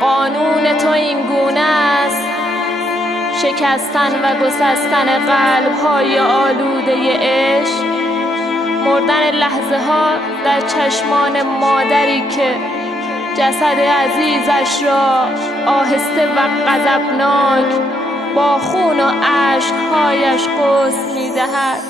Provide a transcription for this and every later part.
قانون تو این گونه است، شکستن و گسستن قلب‌های آلوده عشق، مردن لحظه ها در چشمان مادری که جسد عزیزش را آهسته و غضبناک با خون و اشک‌هایش غسل می‌دهد.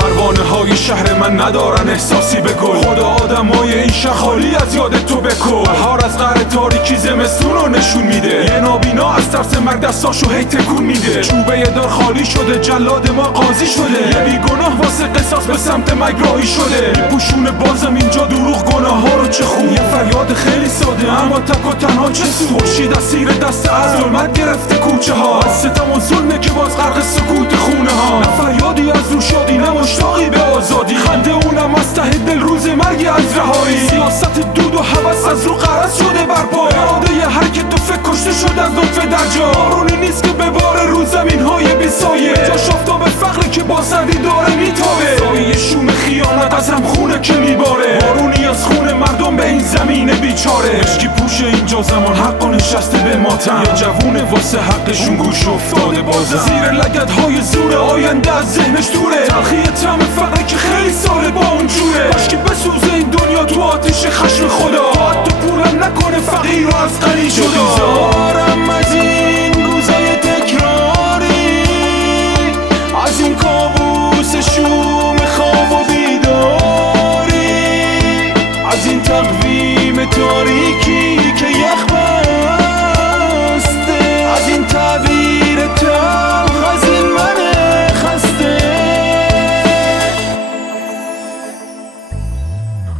پروانه های شهر من ندارن احساسی به گل، خدا آدمای این شهر خالی از یاد تو بکن. بهار از قهر تاریکی زمستون رو نشون میده، یه نابینا از ترس مرگ دستاشو هی تکون میده. چوبه دار خالی شده، جلاد ما قاضی شده، یه بیگناه واسه قصاص به سمت مرگ راهی شده. میپوشونه بازم اینجا دروغ گناه ها رو، چه خوب یه فریاد خیلی ساده اما تک و تنها چه سود. خورشید از زیر دست از ظلمت گرفته کوچه ها، از ستم و ظلمه که باز غرق سکوت خونه ها. نه فریادی از رو شادی، نه مشتاقی به آزادی، خنده اونم از ته دل روز مرگی از رهایی. سیاست دود و هوس از رو قرض شده برپا، اراده هر که تو فکر کشته شد از لطف درجا. بارونی نیست که به بار رو زمین های بی سایه، جاش آفتاب فقری که با سردی داره میتابه. سایه شوم خیانت از هم خونه که میباره، بارونی از خون مردم به این زمین بیچاره. عشقی پوشه اینجا زمان حق و نشسته به ماتم، یا جوونه واسه حقشون گوش افتاده بازم. زیر لگد های زور آینده از ذهنش دوره، تلخی طعم فقره که خیلی ساله با اون جوره. باش که بسوزه این دنیا تو آتش خشم خدا، تو حتی پولم نکنه فقیر رو از غنی جدا. بیزارم از این روزای تکراری، از این کابوس شوم خواب و بیداری، از این تقویم تاریکی که یخ بسته، از این تعبیر تلخ از این من خسته.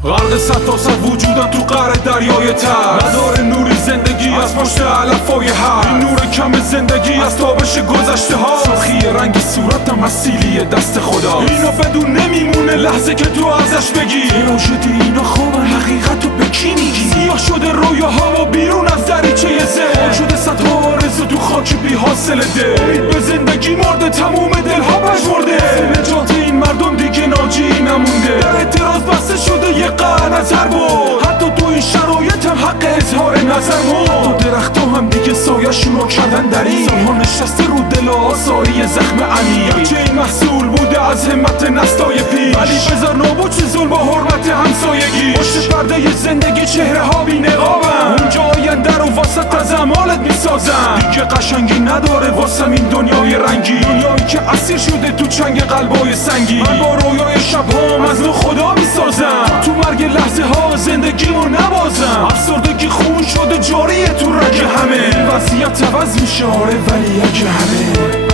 غرق صد تا صد وجودم تو قعر دریای ترس، نداره نوری زندگی از پشت علفای هر. این نور کم زندگی از تابش گذشته ها، سرخی رنگ صورتم از سیلی دست خدا. اینو بدون نمیمونه لحظه که تو ازش بگی، اینا شدی اینا خوابن حقیقتو به کی میگی. سیاه شده رویاها و بیرون از دریچه ذهن، شده صدها آرزو تو خاک بی حاصل ده. امید به زندگی مرده، تموم دلها پژمرده، نجات این مردم دیگه ناجی نمونده. در اعتراض بسته شده یه قهر نظر بود، حتی تو این شرایط هم حق اظهار نظر بود. حتی درخت هم دیگه سایه‌شون رو کردن دری، سالها نشسته رو دل آثاری زخم عمیق. چه این محصول بوده از همت نسلای پیش، ولی بذار نابود شه ظلم و حرمت همسایگی. پشت پرده زندگی چهره ها بی نقابن، اونجا آینده رو واسط از اعمالت میسازن. دیگه قشنگی نداره واسم این دنیای رنگی، دنیایی که اسیر شده تو چنگ قلبای سنگی. من با رویای شبهام از نو خدا میسازم، تو مرگ لحظه ها زندگیمو نبازم. افسردگی خون شده جاریه تو رگ همه، این وضعیت عوض میشه آره ولی اگه همه